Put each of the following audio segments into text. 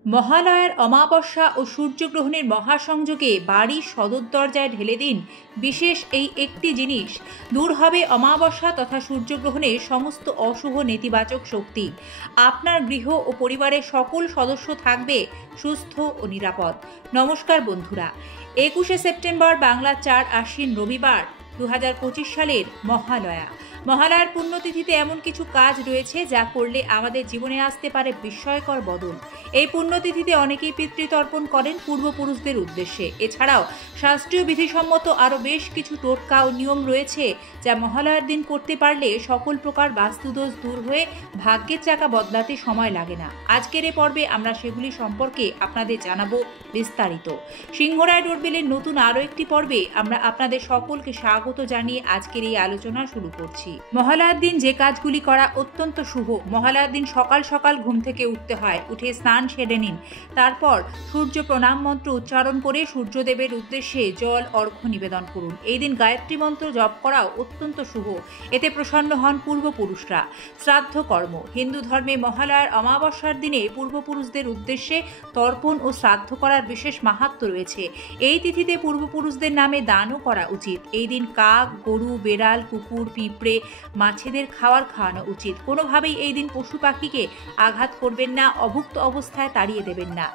মহালয়ার অমাবস্যা ও সূর্যগ্রহণের মহাসংযোগে বাড়ির সদর দরজায় ঢেলে দিন বিশেষ এই একটি জিনিস। দূর হবে অমাবস্যা তথা সূর্যগ্রহণের সমস্ত অশুভ নেতিবাচক শক্তি। আপনার গৃহ ও পরিবারের সকল সদস্য থাকবে সুস্থ ও নিরাপদ। নমস্কার বন্ধুরা, 21শে সেপ্টেম্বর বাংলা 4 আশ্বিন রবিবার 2025 সালের মহালয়া। মহালয়ার পুণ্যতিথিতে এমন কিছু কাজ রয়েছে যা করলে আমাদের জীবনে আসতে পারে বিস্ময়কর বদল। এই পুণ্যতিথিতে অনেকেই পিতৃতর্পণ করেন পূর্বপুরুষদের উদ্দেশ্যে। এছাড়াও শাস্ত্রীয় বিধিসম্মত আরও বেশ কিছু টোটকা ও নিয়ম রয়েছে যা মহালয়ার দিন করতে পারলে সকল প্রকার বাস্তুদোষ দূর হয়ে ভাগ্যের চাকা বদলাতে সময় লাগে না। আজকের এই পর্বে আমরা সেগুলি সম্পর্কে আপনাদের জানাবো বিস্তারিত। সিংহরায় ডোরবেলের নতুন আরও একটি পর্বে আমরা আপনাদের সকলকে স্বাগত জানিয়ে আজকের এই আলোচনা শুরু করছি। মহালয়ার দিন যে কাজগুলি করা অত্যন্ত শুভ। মহালয়ার দিন সকাল সকাল ঘুম থেকে উঠতে হয়। উঠে স্নান সেরে নিন। তারপর সূর্য প্রণাম মন্ত্র উচ্চারণ করে সূর্যদেবের উদ্দেশ্যে জল অর্ঘ্য নিবেদন করুন। এই দিন গায়ত্রী মন্ত্র জপ করাও অত্যন্ত শুভ। এতে প্রসন্ন হন পূর্বপুরুষরা। শ্রাদ্ধ কর্ম। হিন্দু ধর্মে মহালয়ার অমাবস্যার দিনে পূর্বপুরুষদের উদ্দেশ্যে তর্পণ ও শ্রাদ্ধ করার বিশেষ মাহাত্ম্য রয়েছে। এই তিথিতে পূর্বপুরুষদের নামে দানও করা উচিত। এই দিন কাক, গরু, বেড়াল, কুকুর, পিঁপড়ে, মাছেদের খাওয়ানো উচিত। কোনোভাবেই এই দিন পশু পাখিকে আঘাত করবেন না, অভুক্ত অবস্থায় তাড়িয়ে দেবেন না।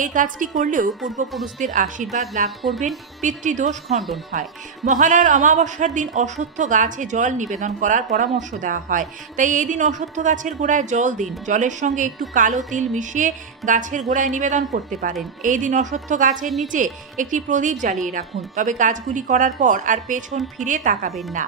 এই কাজটি করলেও পূর্বপুরুষদের আশীর্বাদ লাভ করবেন, পিতৃদোষ খণ্ডন হয়। মহালয়ার অমাবস্যার দিন অশ্বত্থ গাছে জল নিবেদন করার পরামর্শ দেওয়া হয়। তাই এই দিন অশ্বত্থ গাছের গোড়ায় জল দিন। জলের সঙ্গে একটু কালো তিল মিশিয়ে গাছের গোড়ায় নিবেদন করতে পারেন। এই দিন অশ্বত্থ গাছের নিচে একটি প্রদীপ জ্বালিয়ে রাখুন। তবে কাজগুলি করার পর আর পেছন ফিরে তাকাবেন না।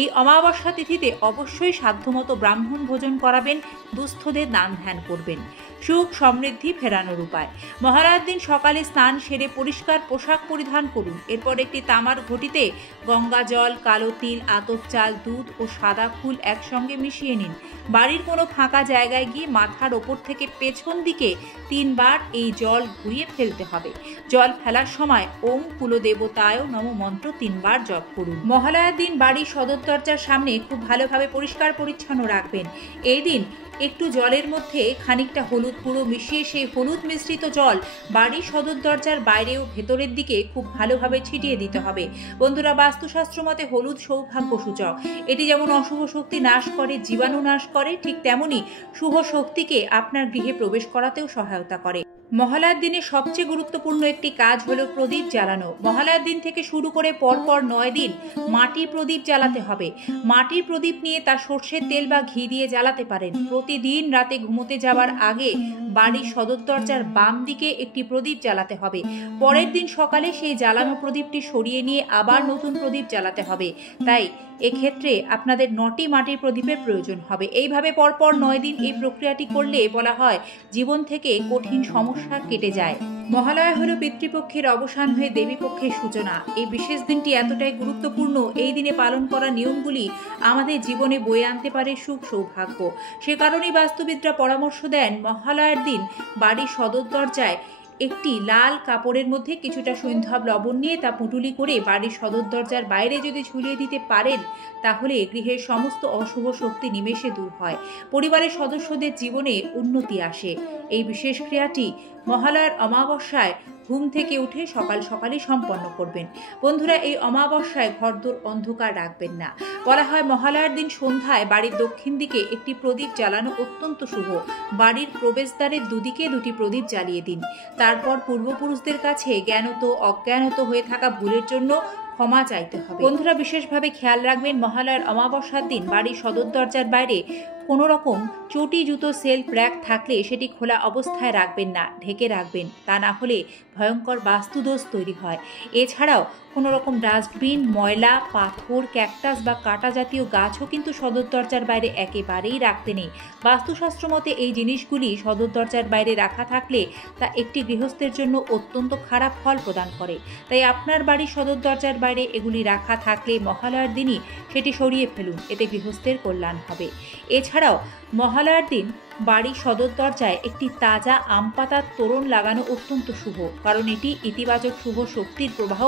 এই অমাবস্যা তিথিতে অবশ্যই সাধ্যমতো ব্রাহ্মণ ভোজন করাবেন, দুস্থদের দান ধ্যান করবেন। সুখ সমৃদ্ধি ফেরানোর উপায়। মহালয়ার দিন সকালে স্নান সেরে পরিষ্কার পোশাক পরিধান করুন। এরপর একটি তামার ঘটিতে গঙ্গা জল, কালো তিল, আতপ চাল, দুধ ও সাদা ফুল একসঙ্গে মিশিয়ে নিন। বাড়ির কোনো ফাঁকা জায়গায় গিয়ে মাথার ওপর থেকে পেছন দিকে 3 বার এই জল ঘুরিয়ে ফেলতে হবে। জল ফেলার সময় ওম কুলদেবতায় নমঃ মন্ত্র 3 বার জপ করুন। মহালয়ার দিন বাড়ির সদর দরজার সামনে খুব ভালোভাবে পরিষ্কার পরিচ্ছন্ন রাখবেন। এই দিন একটু জলের মধ্যে খানিকটা হলুদ গুঁড়ো মিশিয়ে সেই হলুদ মিশ্রিত জল বাড়ির সদর দরজার বাইরে ও ভেতরের দিকে খুব ভালোভাবে ছিটিয়ে দিতে হবে। বন্ধুরা, বাস্তুশাস্ত্র মতে হলুদ সৌভাগ্য সূচক। এটি যেমন অশুভ শক্তি নাশ করে, জীবাণু নাশ করে, ঠিক তেমনি শুভ শক্তিকে আপনার গৃহে প্রবেশ করাতেও সহায়তা করে। মহালয়ার দিনে সবচেয়ে গুরুত্বপূর্ণ একটি কাজ হলো প্রদীপ জ্বালানো। মহালয়ার দিন থেকে শুরু করে পরপর 9 দিন মাটির প্রদীপ জ্বালাতে হবে। মাটির প্রদীপ নিয়ে তা সর্ষের তেল বা ঘি দিয়ে জ্বালাতে পারেন। প্রতিদিন রাতে ঘুমোতে যাওয়ার আগে বাড়ির সদর দরজার বাম দিকে একটি প্রদীপ জ্বালাতে হবে। পরের দিন সকালে সেই জ্বালানো প্রদীপটি সরিয়ে নিয়ে আবার নতুন প্রদীপ জ্বালাতে হবে। তাই এক্ষেত্রে আপনাদের 9টি মাটির প্রদীপের প্রয়োজন হবে। এইভাবে পরপর 9 দিন এই প্রক্রিয়াটি করলে বলা হয় জীবন থেকে কঠিন সমস্যা কেটে যায়। মহালয়া হলো পিতৃপক্ষের অবসান হয়ে দেবীপক্ষের সূচনা। এই বিশেষ দিনটি এতটাই গুরুত্বপূর্ণ, এই দিনে পালন করা নিয়মগুলি আমাদের জীবনে বয়ে আনতে পারে সুখ সৌভাগ্য। সে কারণেই বাস্তুবিদরা পরামর্শ দেন মহালয়ার দিন বাড়ির সদর দরজায় একটি লাল কাপড়ের মধ্যে কিছুটা সৈন্ধব লবণ নিয়ে তা পুঁটুলি করে বাড়ির সদর দরজার বাইরে যদি ঝুলিয়ে দিতে পারেন, তাহলে গৃহের সমস্ত অশুভ শক্তি নিমেষে দূর হয়, পরিবারের সদস্যদের জীবনে উন্নতি আসে। এই বিশেষ ক্রিয়াটি মহালয়ার অমাবস্যায় ঘুম থেকে উঠে সকাল সকালই সম্পন্ন করবেন। বন্ধুরা, এই অমাবস্যায় ঘরদোর অন্ধকার রাখবেন না। বলা হয় মহালয়ার দিন সন্ধ্যায় বাড়ির দক্ষিণ দিকে একটি প্রদীপ জ্বালানো অত্যন্ত শুভ। বাড়ির প্রবেশদ্বারের দুদিকে 2টি প্রদীপ জ্বালিয়ে দিন। তারপর পূর্বপুরুষদের কাছে জ্ঞানত অজ্ঞানত হয়ে থাকা ভুলের জন্য ক্ষমা চাইতে হবে। বন্ধুরা, বিশেষভাবে খেয়াল রাখবেন মহালয়ার অমাবস্যার দিন বাড়ির সদর দরজার বাইরে কোনো রকম চটি, জুতো, সেলফ, র্যাক থাকলে সেটি খোলা অবস্থায় রাখবেন না, ঢেকে রাখবেন। তা না হলে ভয়ঙ্কর বাস্তুদোষ তৈরি হয়। এছাড়াও কোনো রকম ডাস্টবিন, ময়লা, পাথর, ক্যাকটাস বা কাটা জাতীয় গাছও কিন্তু সদর দরজার বাইরে একেবারেই রাখতে নেই। বাস্তুশাস্ত্র মতে এই জিনিসগুলি সদর দরজার বাইরে রাখা থাকলে তা একটি গৃহস্থের জন্য অত্যন্ত খারাপ ফল প্রদান করে। তাই আপনার বাড়ির সদর দরজার বাইরে এগুলি রাখা থাকলে মহালয়ার দিনই সেটি সরিয়ে ফেলুন, এতে গৃহস্থের কল্যাণ হবে। এছাড়াও মহালয়ার দিন বাড়ির সদর দরজায় একটি তাজা আম পাতার তোরণ লাগানো অত্যন্ত শুভ, কারণ এটি ইতিবাচক শুভ শক্তির প্রবাহ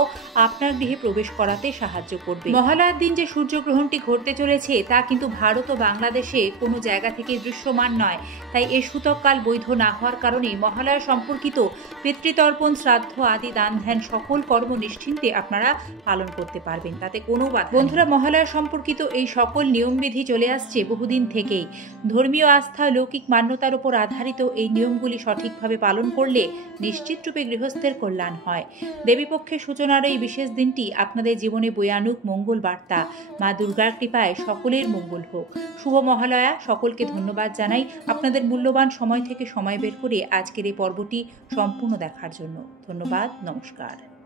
আপনার গৃহে প্রবেশ করাতে সাহায্য করবে। মহালয়ার দিন যে সূর্যগ্রহণটি ঘটতে চলেছে তা কিন্তু ভারত ও বাংলাদেশে কোনো জায়গা থেকে দৃশ্যমান নয়, তাই এর সূতককাল বৈধ না হওয়ার কারণে মহালয়া সম্পর্কিত পিতৃতর্পণ, শ্রাদ্ধ আদি দান ধ্যান সকল কর্ম নিশ্চিন্তে আপনারা পালন করতে পারবেন, তাতে কোনো বাধা। বন্ধুরা, মহালয়া সম্পর্কিত এই সকল নিয়মবিধি চলে আসছে বহুদিন থেকেই। ধর্মীয় আস্থা, লৌকিক মান্যতার উপর আধারিত এই নিয়মগুলি সঠিকভাবে পালন করলে নিশ্চিতরূপে গৃহস্থের কল্যাণ হয়। দেবীপক্ষের সূচনার এই বিশেষ দিনটি আপনাদের জীবনে বয়ে আনুক মঙ্গল বার্তা। মা দুর্গার কৃপায় সকলের মঙ্গল হোক। শুভ মহালয়া। সকলকে ধন্যবাদ জানাই আপনাদের মূল্যবান সময় থেকে সময় বের করে আজকের এই পর্বটি সম্পূর্ণ দেখার জন্য। ধন্যবাদ। নমস্কার।